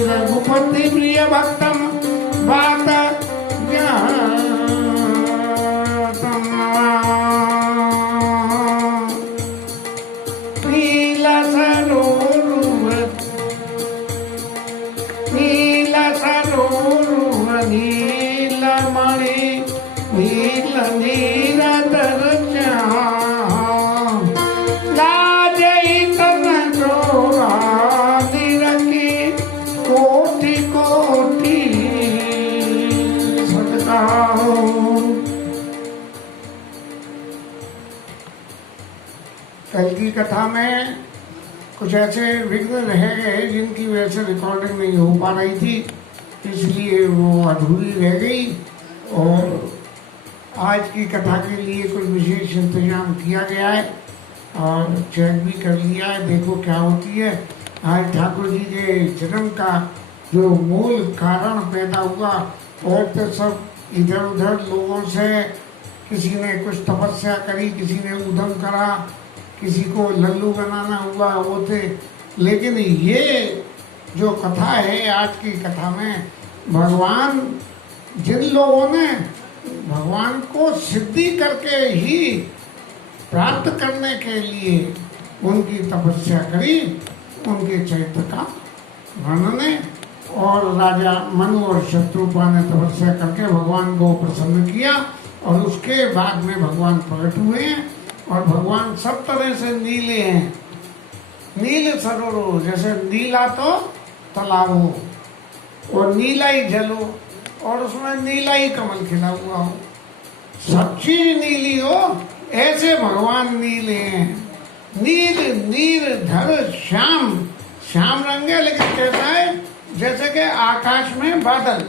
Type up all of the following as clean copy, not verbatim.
रघुपति प्रिय भक्तम बात ज्ञातम नील सरोवर नीलमणि नील नीरदर कल की कथा में कुछ ऐसे विघ्न रह गए जिनकी वजह से रिकॉर्डिंग नहीं हो पा रही थी, इसलिए वो अधूरी रह गई। और आज की कथा के लिए कुछ विशेष इंतजाम किया गया है और चेक भी कर लिया है, देखो क्या होती है। आज ठाकुर जी के जन्म का जो मूल कारण पैदा हुआ और तो सब इधर उधर लोगों से, किसी ने कुछ तपस्या करी, किसी ने उद्यम करा, किसी को लल्लू बनाना हुआ, वो थे। लेकिन ये जो कथा है आज की कथा में, भगवान जिन लोगों ने भगवान को सिद्धि करके ही प्राप्त करने के लिए उनकी तपस्या करी, उनके चरित्र का वर्णन है। और राजा मनु और शत्रुपा ने तपस्या करके भगवान को प्रसन्न किया और उसके बाद में भगवान प्रकट हुए हैं। और भगवान सब तरह से नीले हैं, नील सरोवर, जैसे नीला तो तालाब हो और नीला ही जल हो और उसमें नीला ही कमल खिला हुआ हो, सब चीज नीली हो, ऐसे भगवान नीले हैं। नील नीर धर श्याम, श्याम रंग है लेकिन कैसा है, जैसे कि आकाश में बादल,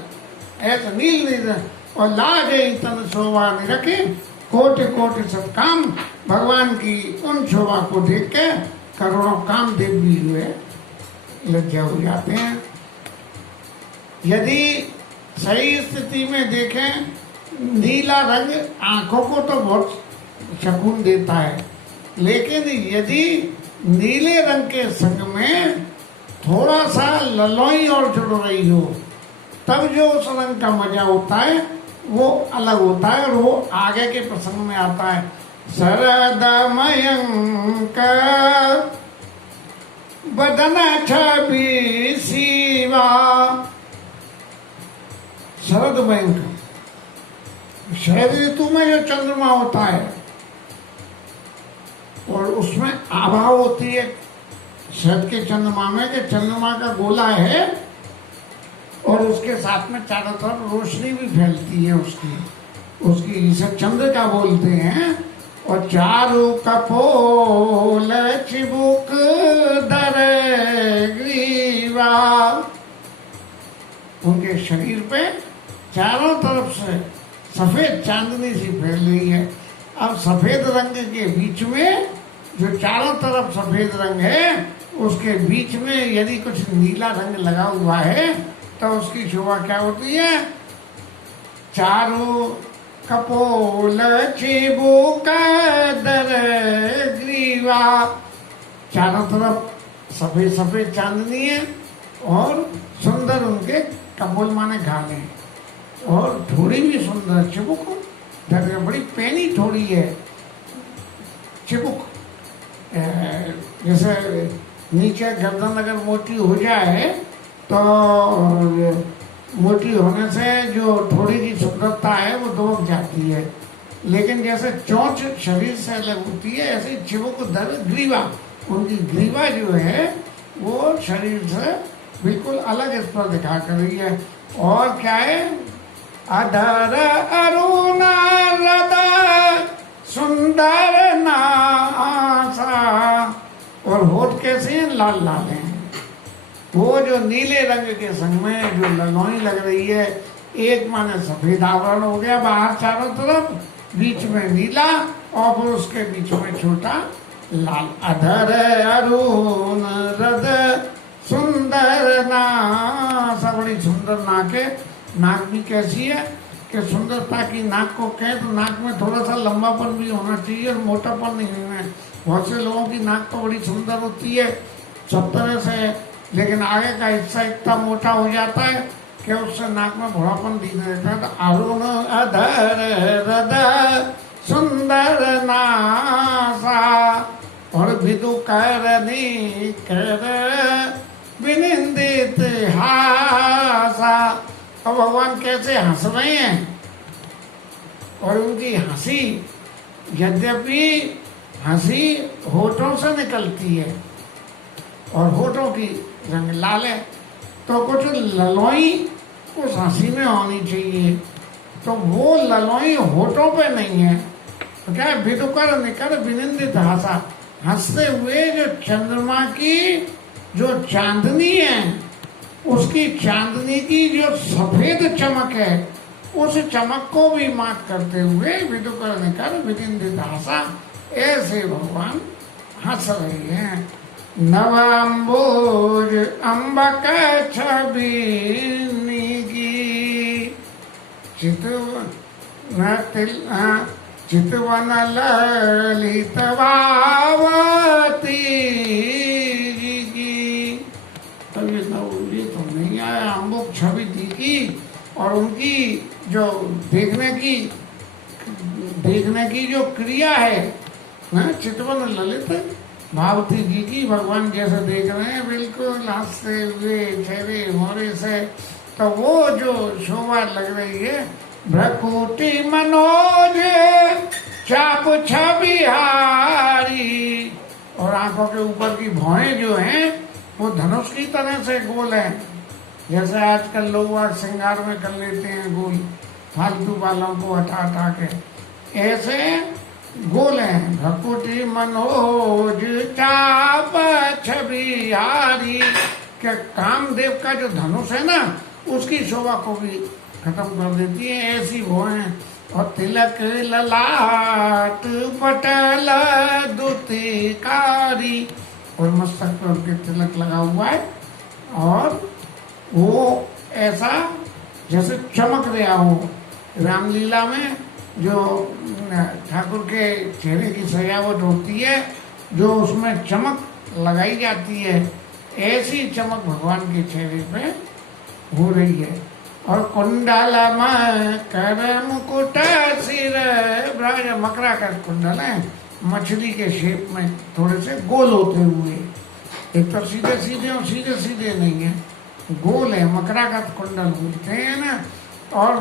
ऐसा नील नील। और लागे तन शोभा निरखे कोटि कोटि सब काम, भगवान की उन शोभा को देख के करोड़ों काम देव भी हुए लज्जा हो जाते हैं। यदि सही स्थिति में देखें, नीला रंग आंखों को तो बहुत सुकून देता है, लेकिन यदि नीले रंग के संग में थोड़ा सा ललोई और जुड़ रही हो, तब जो उस रंग का मजा होता है वो अलग होता है। और वो आगे के प्रसंग में आता है, शरदमयंक बदन छवि शिवा। शरदमयंक, शरद ऋतु में जो चंद्रमा होता है और उसमें आभा होती है शरद के चंद्रमा में, कि चंद्रमा का गोला है और उसके साथ में चारों तरफ रोशनी भी फैलती है उसकी जिसे चंद्र का बोलते हैं। और चारू कपोल चिबुक दर ग्रीवा, उनके शरीर पे चारों तरफ से सफेद चांदनी सी फैल रही है। अब सफेद रंग के बीच में, जो चारों तरफ सफेद रंग है, उसके बीच में यदि कुछ नीला रंग लगा हुआ है तो उसकी शोभा क्या होती है। चारों कपोल चिबुक दर ग्रीवा, चारों तरफ सफेद सफेद चांदनी है और सुंदर उनके कपोल माने घाले, और थोड़ी भी सुंदर चिबुक, बड़ी पैनी थोड़ी है चिबुक। जैसे नीचे गर्दन अगर मोटी हो जाए तो मोटी होने से जो थोड़ी की सुंदरता है वो दबक जाती है, लेकिन जैसे चोंच शरीर से अलग होती है, ऐसे चिबुक दर ग्रीवा, उनकी ग्रीवा जो है वो शरीर से बिल्कुल अलग इस पर दिखा कर रही है। और क्या है, अधर अरुण हृदय सुंदर नासा, और होठ कैसे लाल लाल हैं। वो जो नीले रंग के संग में जो ललोई लग रही है, एक माने सफेद आवरण हो गया बाहर चारों तरफ, बीच में नीला और फिर उसके बीच में छोटा लाल। अधर अरुण हृदय सुंदर नासा, बड़ी सुंदर नाक है। नाक भी कैसी है कि सुंदरता की नाक को कहें तो नाक में थोड़ा सा लंबापन भी होना चाहिए और मोटापन नहीं होना है। बहुत से लोगों की नाक तो बड़ी सुंदर होती है, सब तरह से लेकिन आगे का हिस्सा इतना मोटा हो जाता है कि उससे नाक में भोड़ापन दिखने देता है। तो अरुण अधर हृदय सुंदर नासा और विदु करनी कर विनिंदित हासा। अब भगवान कैसे हंस रहे हैं और उनकी हंसी, यद्यपि हंसी होठों से निकलती है और होठों की रंग लाल है, तो कुछ ललोई उस हंसी में होनी चाहिए, तो वो ललोई होठों पे नहीं है। तो क्या है, विदुकर निकर विनिंदित हासा, हंसते हुए जो चंद्रमा की जो चांदनी है, उसकी चांदनी की जो सफेद चमक है, उस चमक को भी मात करते हुए विदुकर निकर विनिंदित हासा, ऐसे भगवान हंस रहे हैं। नवाम्बोज अम्बक छवि चितवन ललित भावती की। तब ये तो नहीं आया, अम्बुक छवि की और उनकी जो देखने की जो क्रिया है, चितवन ललित भावती जी की, भगवान जैसे देख रहे हैं बिल्कुल हंसते हुए चेहरे मोरे से, तो वो जो शोभा लग रही है, भ्रकुटी मनोज चाप छबिहारी, और आंखों के ऊपर की भौएं जो हैं वो धनुष की तरह से गोल है, जैसे आजकल लोग आज श्रृंगार में कर लेते हैं गोल, फालतू बालों को हटा हटा के, ऐसे गोल है। भ्रकुटी मनोज चाप छबिहारी, क्या कामदेव का जो धनुष है ना, उसकी शोभा को भी खत्म कर देती है ऐसी भौएं। और तिलक ललाट पटल दुतिकारी, और मस्तक पर उनके तिलक लगा हुआ है और वो ऐसा जैसे चमक रहा हो। रामलीला में जो ठाकुर के चेहरे की सजावट होती है, जो उसमें चमक लगाई जाती है, ऐसी चमक भगवान के चेहरे पे हो रही है। और कुंडल कर मुकुट सिर ब्रज, मकरा का कुंडल है, मछली के शेप में थोड़े से गोल होते हुए, एक तो सीधे सीधे और सीधे सीधे नहीं है, गोल है, मकरा का कुंडल बोलते हैं ना। और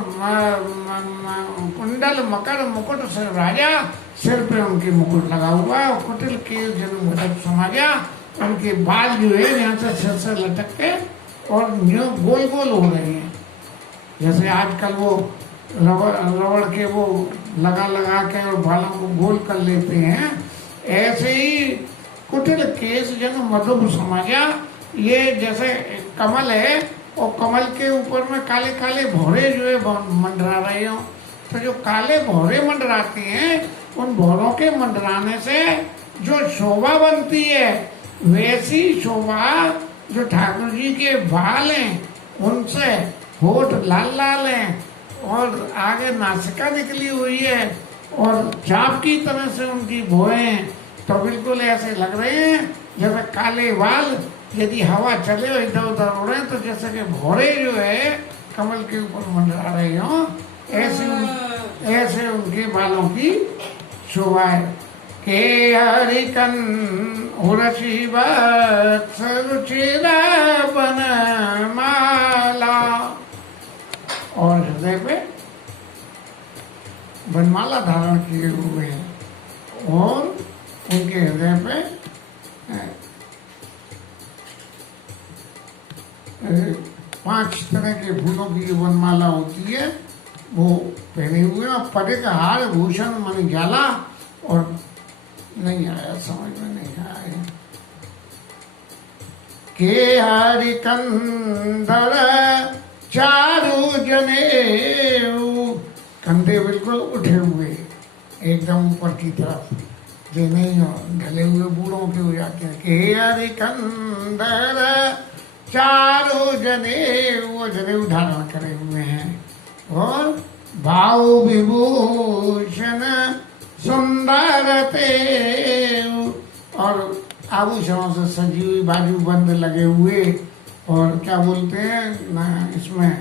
कुंडल मकर मुकुट से राजा, सिर पे उनके मुकुट लगा हुआ है, और कुटिल के जन्म घटक समाजा, उनके बाल जो है यहाँ से सिर से लटक के और न्यू गोल गोल हो रहे हैं, जैसे आजकल वो रबड़ के वो लगा के और बालों को गोल कर लेते हैं, ऐसे ही कुटिल केस जन मधुब समाजा, ये जैसे कमल है और कमल के ऊपर में काले काले भौरे जो है मंडरा रहे हो, तो जो काले भौरे मंडराते हैं, उन भौरों के मंडराने से जो शोभा बनती है, वैसी शोभा जो ठाकुर जी के बाल हैं उनसे होठ लाल लाल हैं और आगे नासिका निकली हुई है और चाप की तरह से उनकी भौएं, तो बिल्कुल ऐसे लग रहे हैं जैसे काले बाल यदि हवा चले और इधर उधर उड़े तो जैसे कि भौरे जो है कमल के ऊपर मंडरा रहे हो, ऐसे उनके बालों की शोभा है। के हरिकन उर्वशी वत्स रुचिर बन माला, और हृदय पे बनमाला धारण किए हुए हैं और उनके हृदय पे 5 तरह के फूलों की जो बनमाला होती है वो पहने हुए हैं, और परे का हार भूषण मन जाला, और नहीं आया, समझ में नहीं आया। के हरि कंधर चारु जनेऊ, कंधे बिल्कुल उठे हुए एकदम ऊपर की तरफ, जो नहीं ढले हुए बूढ़ों के हो जाते हैं। के हरि कंधर चारु जनेऊ, वो जनेऊ धारण करे हुए हैं, और भाव विभूषण सुंदर तेऊ, और आभूषणों से सजी हुई, बाजू बंद लगे हुए, और क्या बोलते हैं ना, इसमें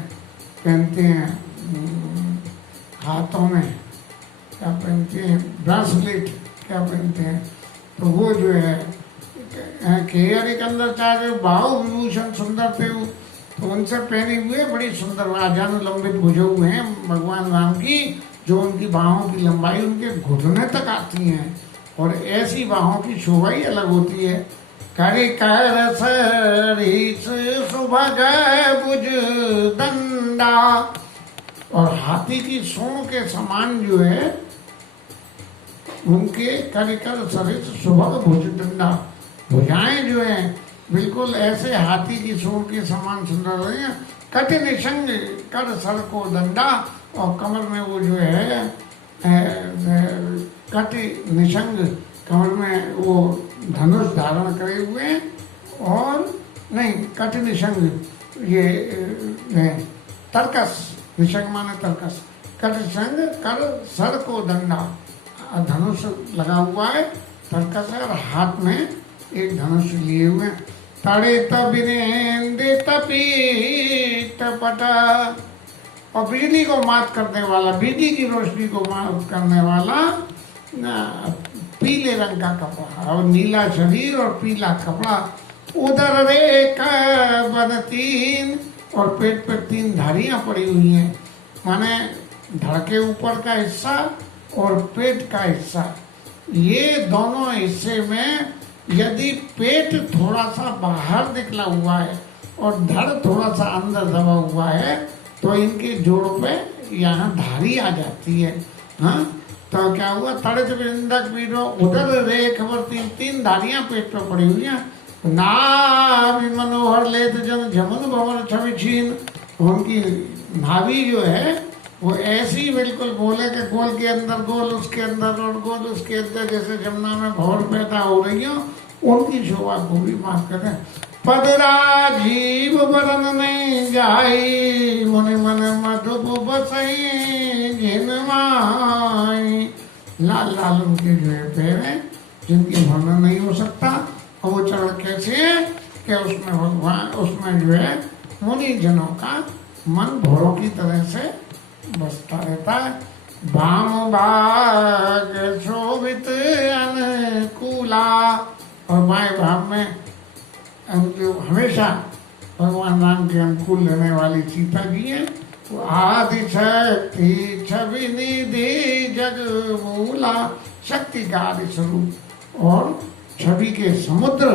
पहनते हैं हाथों में, क्या पहनते हैं, ब्रासलेट क्या पहनते हैं, तो वो जो है केयर के अंदर चाहे बाहु विभूषण सुंदर थे, तो उनसे पहने हुए बड़ी सुंदर आजानुलंबित भुजों हैं भगवान राम की, जो उनकी बाहों की लंबाई उनके घुटने तक आती हैं, और ऐसी बाहों की शोभा ही अलग होती है। करि कर सरिस सुभग भुज दंडा, और हाथी की सूंड के समान जो है उनके करिकर सरिस सुभग भुज दंडा, भुजाएं जो है बिल्कुल ऐसे हाथी की सूंड के समान सुंदर रही है। कठिन निशंग कर सर को दंडा, और कमर में वो जो है कटि निशंग, कमर में वो धनुष धारण करे हुए हैं, और नहीं कटि निशंग ये तर्कस, निशंग माने तर्कस, कटि निशंग कर सर को दंडा, धनुष लगा हुआ है, तर्कस है, और हाथ में एक धनुष लिए हुए। तड़े तबिनेंदे तपीट पटा, और बिजली को मात करने वाला, बिजली की रोशनी को मात करने वाला पीले रंग का कपड़ा, और नीला शरीर और पीला कपड़ा। उधर रेख बन तीन, और पेट पर 3 धारियां पड़ी हुई हैं, माने धड़ के ऊपर का हिस्सा और पेट का हिस्सा, ये दोनों हिस्से में यदि पेट थोड़ा सा बाहर निकला हुआ है और धड़ थोड़ा सा अंदर दबा हुआ है, तो इनके जोड़ों पे यहाँ धारी आ जाती है। हाँ, तो क्या हुआ, तड़ित बिंदक पीठो उधर रेख पर 3 धारियां पेट पे पड़ी हुई हैं। नाभि मनोहर लेत जन जमुन भंवर छवि छीन, उनकी नाभि जो है वो ऐसी बिल्कुल गोले के गोल के अंदर गोल, उसके अंदर और गोल उसके अंदर, जैसे जमुना में भंवर पैदा हो रही हो, उनकी शोभा को भी माफ करें। पदराजीव बरन नहीं जाई, मुनि मन मधुप बसई जिन माई। लाल लाल उनके जो है पैर हैं, जिनकी वर्णन नहीं हो सकता, और वो चरण कैसे है कि उसमें भगवान, उसमें जो है मुनि जनों का मन भौरों की तरह से बसता रहता है। भाम भाग शोभित अनुकूला, और बाएं भाग में हमेशा भगवान राम के अनुकूल रहने वाली सीता जी है। वो आदि शक्ति छवि निधि जग मूला, शक्ति का आदि स्वरूप और छवि के समुद्र,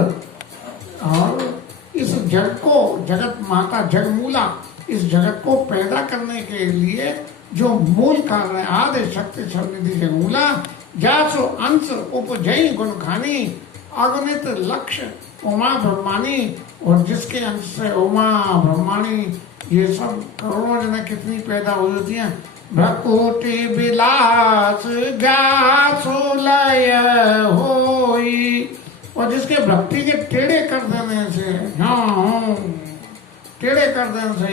और इस जग को, जगत माता जगमूला, इस जगत को पैदा करने के लिए जो मूल कारण है, आदि शक्ति छवि निधि जगमूला, जासो अंश उपजई गुण खानी, अगणित लक्ष्य उमा ब्रह्माणी, और जिसके अंश से उमा ब्रह्माणी ये सब करोड़ों जने कितनी पैदा हो जाती हैं। भ्रकुटी विलास जासो लय होई, और जिसके भक्ति के टेढ़े कर देने से, हाँ टेढ़े कर देने से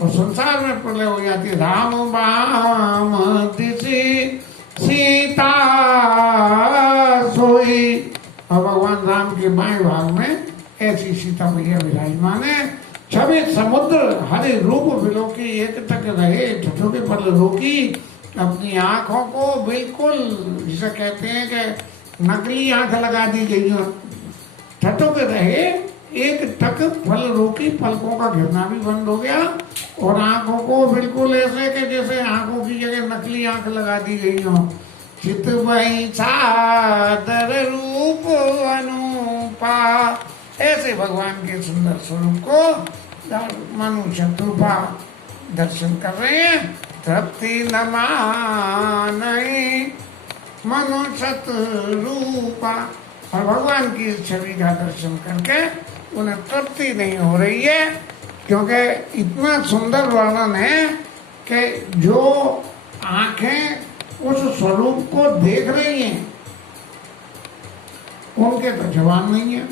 और संसार में प्रलय हो जाती है। राम बाम दिशि सीता सोई, और भगवान राम के बाएं भाग में ऐसी सीता मैया विराजमान है। छवि समुद्र हरे रूप विलोकी, एक तक रहे ठठों के पल रोकी, अपनी आंखों को बिल्कुल जिसे कहते हैं कि नकली आंख लगा दी गई हो, ठठों के रहे एक टक फल रोकी, पलकों का गिरना भी बंद हो गया, और आंखों को बिल्कुल ऐसे कि जैसे आंखों की जगह नकली आंख लगा दी गई हो। चित वही सादर रूप अनुपा, ऐसे भगवान के सुंदर स्वरूप को मनु शत्रुपा दर्शन कर रहे हैं। तृप्ति न मानई मनु शत्रुपा, और भगवान की इस छवि का दर्शन करके उन्हें तृप्ति नहीं हो रही है, क्योंकि इतना सुंदर वर्णन है कि जो आंखें उस स्वरूप को देख रही हैं उनके तो जवान नहीं है,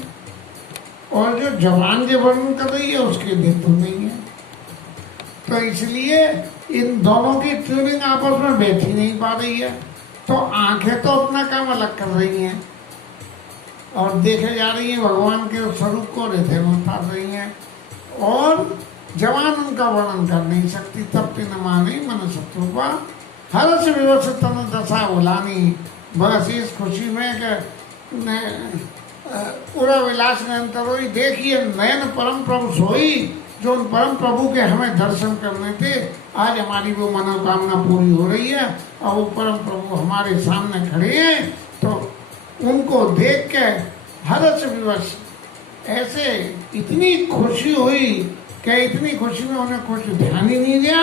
और जो जवान जो वर्णन कर रही है उसके देह तो नहीं है। तो इसलिए इन दोनों की ट्यूनिंग आपस में बैठ ही नहीं पा रही है। तो आंखें तो अपना काम अलग कर रही हैं, और देखे जा रही हैं भगवान के उस स्वरूप को हृदय में उतार रही हैं और जवान उनका वर्णन कर नहीं सकती। तप्ति न मानी मन शत्रुपा हर्ष विवश तन दशा उलानी। बस इस खुशी में पूरा विलास में अंतर हुई। देखिए नयन परम प्रभु सोई, जो उन परम प्रभु के हमें दर्शन करने थे, आज हमारी वो मनोकामना पूरी हो रही है और वो परम प्रभु हमारे सामने खड़े हैं। तो उनको देख के हर्ष विवश ऐसे इतनी खुशी हुई कि इतनी खुशी में उन्हें कुछ ध्यान ही नहीं दिया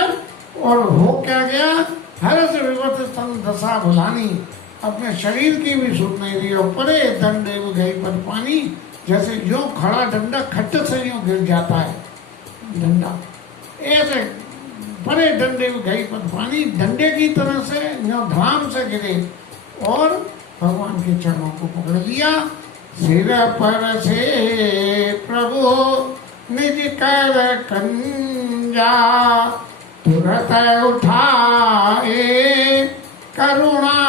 और हो क्या गया, हर्ष विवश तन दशा भुलानी, अपने शरीर की भी सुध नहीं दी और परे दंडे में गई पर पानी, जैसे जो खड़ा डंडा खट्ट से यूं गिर जाता है डंडा, ऐसे परे डंडे में गई पर पानी, डंडे की तरह से जो धाम से गिरे और भगवान के चरणों को पकड़ लिया। सिर पर से प्रभु निज कर कंजा, तुरंत उठाए करुणा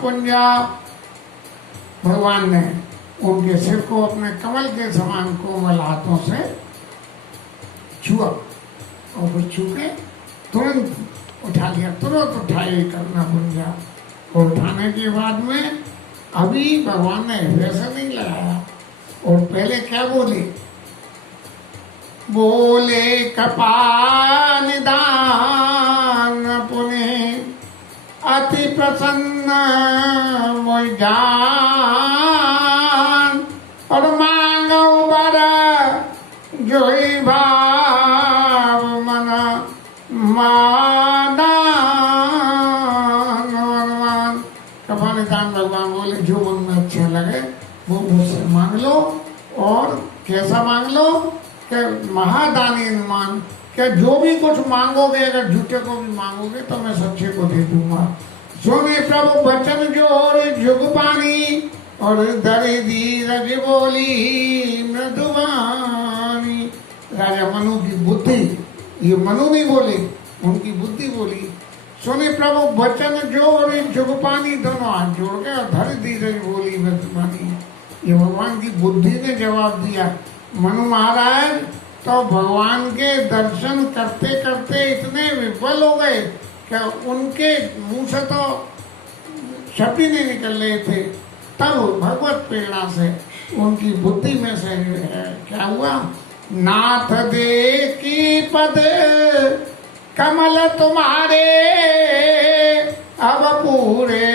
पुंजा। भगवान ने उनके सिर को अपने कमल के समान कोमल हाथों से छुआ और वो छू के तुरंत उठा लिया, तुरंत उठाए करुणा पुंजा। और उठाने के बाद में अभी भगवान ने वैसा नहीं लगाया और पहले क्या बोले, बोले कपाल दान पुण्य अति प्रसन्न मोय जान, और मांगो बर जोई भाव मन मादान। कपाल दान भगवान बोले जो मन में अच्छा लगे वो मुझसे मांग लो, और कैसा मांग लो कि महादानी मान, क्या जो भी कुछ मांगोगे, अगर झूठे को भी मांगोगे तो मैं सच्चे को दे दूंगा। सुने प्रभु बचन जोर जुग पानी, और दरे धीरज बोली मृदुवानी। राजा मनु की बुद्धि, ये मनु नहीं बोले, उनकी बुद्धि बोली। सुने प्रभु बचन जोर जुग पानी, दोनों हाथ जोड़ के और धरे धीरज बोली मृदुवानी। ये भगवान की बुद्धि ने जवाब दिया। मनु महाराज तो भगवान के दर्शन करते करते इतने विफल हो गए कि उनके मुंह से तो शब्द ही नहीं निकल रहे थे। तब भगवत प्रेरणा से उनकी बुद्धि में से क्या हुआ, नाथ दे की पद कमल तुम्हारे, अब पूरे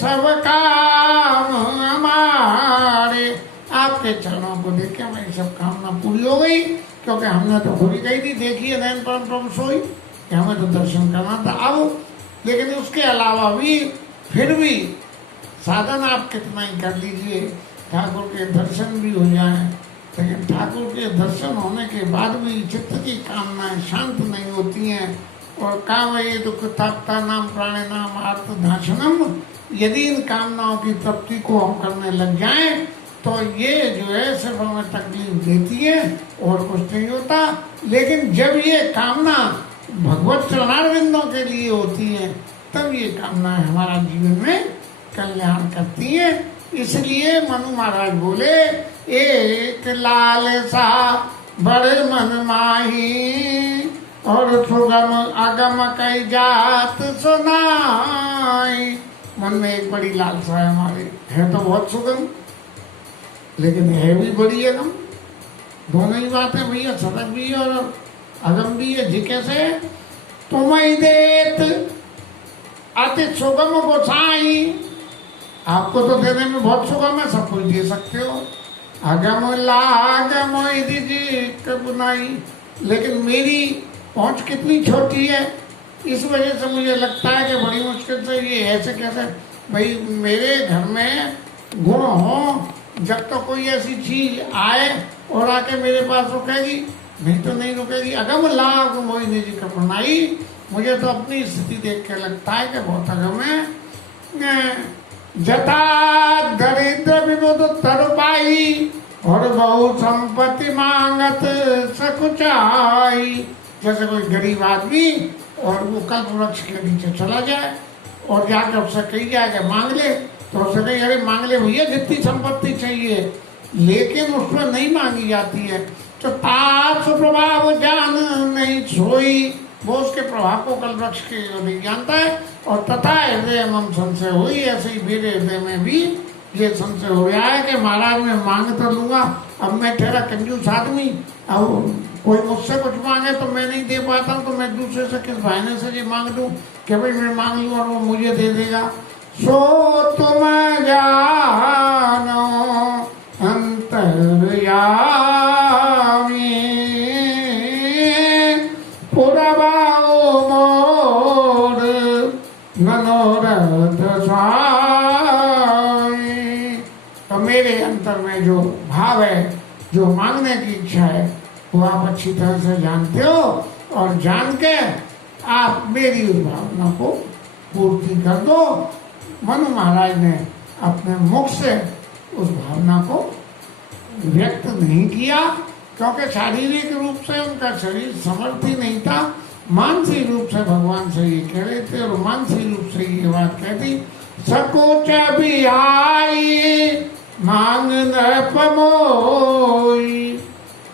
सब काम हमारे। आपके चरणों को देख के हमारी सब कामना पूरी हो गई, क्योंकि हमने तो खुद ही कही थी, देखिए नयन परम प्रभु सोई, कि हमें तो दर्शन करना था। अब लेकिन उसके अलावा भी फिर भी साधन आप कितना ही कर लीजिए, ठाकुर के दर्शन भी हो जाएं, लेकिन ठाकुर के दर्शन होने के बाद भी चित्त की कामनाएं शांत नहीं होती हैं। और काम ये दुख ताप्ता नाम प्राणे नाम आर्त नाशनम, यदि इन कामनाओं की तृप्ति को हम करने लग जाएं तो ये जो है सिर्फ हमें तकलीफ देती है और कुछ नहीं होता। लेकिन जब ये कामना भगवत चरणारविंदों के लिए होती है, तब ये कामना हमारा जीवन में कल्याण करती है। इसलिए मनु महाराज बोले, एक लालसा बड़े मन माही, और सुगम अगम कई जात सुनाई। मन में एक बड़ी लालसा है हमारे, है तो बहुत सुगम, लेकिन है भी बड़ी अगम। दोनों ही बातें भैया, सड़क भी है और अगम भी है। जी कैसे, तुम ही देत अति सुगम गोसाई, आपको तो देने में बहुत सुगम है, सब कुछ दे सकते हो। अगम लागम बुनाई, लेकिन मेरी पहुंच कितनी छोटी है, इस वजह से मुझे लगता है कि बड़ी मुश्किल से ये ऐसे कैसे। भाई मेरे घर में गुण हो, जब तो कोई ऐसी चीज आए और आके मेरे पास रुकेगी, नहीं तो नहीं रुकेगी। अगम लाग मोहिनी जी का बनाई, मुझे तो अपनी स्थिति देख के लगता है कि बहुत अगम है। जता दरिद्र विबुध तरुपाई, और बहु संपत्ति मांगत सकुचाई। जैसे कोई गरीब आदमी और वो कल्प वृक्ष के नीचे चला जाए और जाके उससे कही जाएगा मांग ले, तो उससे कही अरे मांग ले भैया जितनी संपत्ति चाहिए, लेकिन उसमें नहीं मांगी जाती है। तो ताप प्रभाव जान नहीं सोई, वो उसके प्रभाव को कल वृक्ष के नहीं जानता है। और तथा हृदय मन संशय हुई, ऐसे ही मेरे हृदय में भी ये संशय हो गया है कि महाराज मैं मांग तो लूंगा, अब मैं ठहरा कंजूस आदमी, अब कोई मुझसे कुछ मांगे तो मैं नहीं दे पाता हूँ, तो मैं दूसरे से किस बहाने से ये मांग दूं कि भाई मैं मांग लूँ और वो मुझे दे देगा। सो तुम जानो अंतर्यामी, पुरबाओ मोर मनोरथ स्वामी। तो मेरे अंतर में जो भाव है, जो मांगने की इच्छा है, वो आप अच्छी तरह से जानते हो, और जान के आप मेरी उस भावना को पूर्ति कर दो। मनु महाराज ने अपने मुख से उस भावना को व्यक्त नहीं किया, क्योंकि शारीरिक रूप से उनका शरीर समर्थ ही नहीं था। मानसिक रूप से भगवान से ये कह रहे थे, और मानसिक रूप से ये बात कहती, सकोच भी आई मांग न पमोई।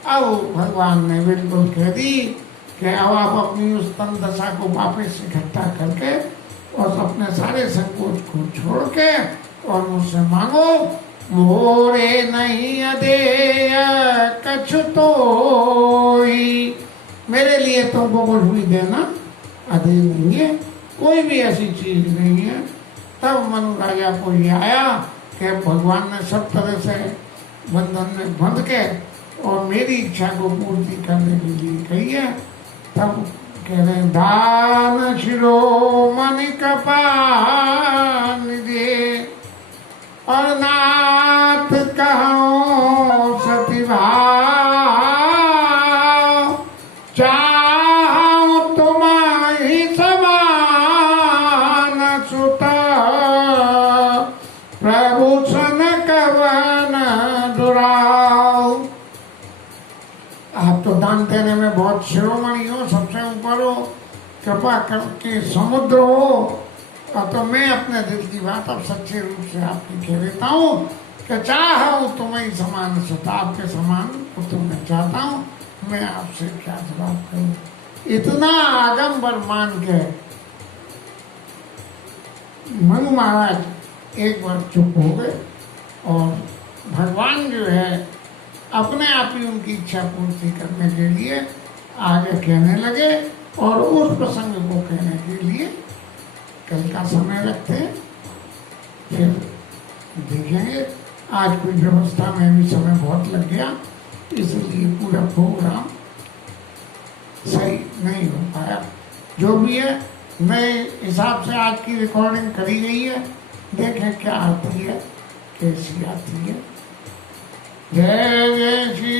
अब भगवान ने बिल्कुल कह दी कि अब आप अपनी उस तन दशा को वापस इकट्ठा करके और अपने सारे संकोच को छोड़ के और मुझसे मांगो। मोरे नहीं अदेय कछु तोई, मेरे लिए तुमको कुछ भी देना अधेय नहीं है, कोई भी ऐसी चीज नहीं है। तब मनु राजा को ये आया कि भगवान ने सब तरह से बंधन में बंध के और मेरी इच्छा को पूर्ति करने के लिए कही है। तब कह रहे दान शिरोमणि कपाल दे, और नाथ कहो सती भाव, चाहो तुम्हारी समान सुता, प्रभु सन कवन दुराव। आप तो दान देने में बहुत शिरोमणि हो, सबसे ऊपर हो, कृपा करके समुद्र हो, तो मैं अपने दिल की बात अब सच्चे रूप से आपकी कह देता हूँ कि चाहो तुम्हें समान सुता, आपके समान को तो मैं चाहता हूँ, मैं आपसे क्या जवाब करूँ। इतना आगम्बर मान के मनु महाराज एक बार चुप हो गए, और भगवान जो है अपने आप ही उनकी इच्छा पूर्ति करने के लिए आगे कहने लगे, और उस प्रसंग को कहने के लिए कल का समय रखते हैं, फिर देखेंगे। आज कोई व्यवस्था में भी समय बहुत लग गया, इसलिए पूरा प्रोग्राम सही नहीं हो पाया। जो भी है नए हिसाब से आज की रिकॉर्डिंग करी गई है, देखें क्या आती है, कैसी आती है। जय जय श्री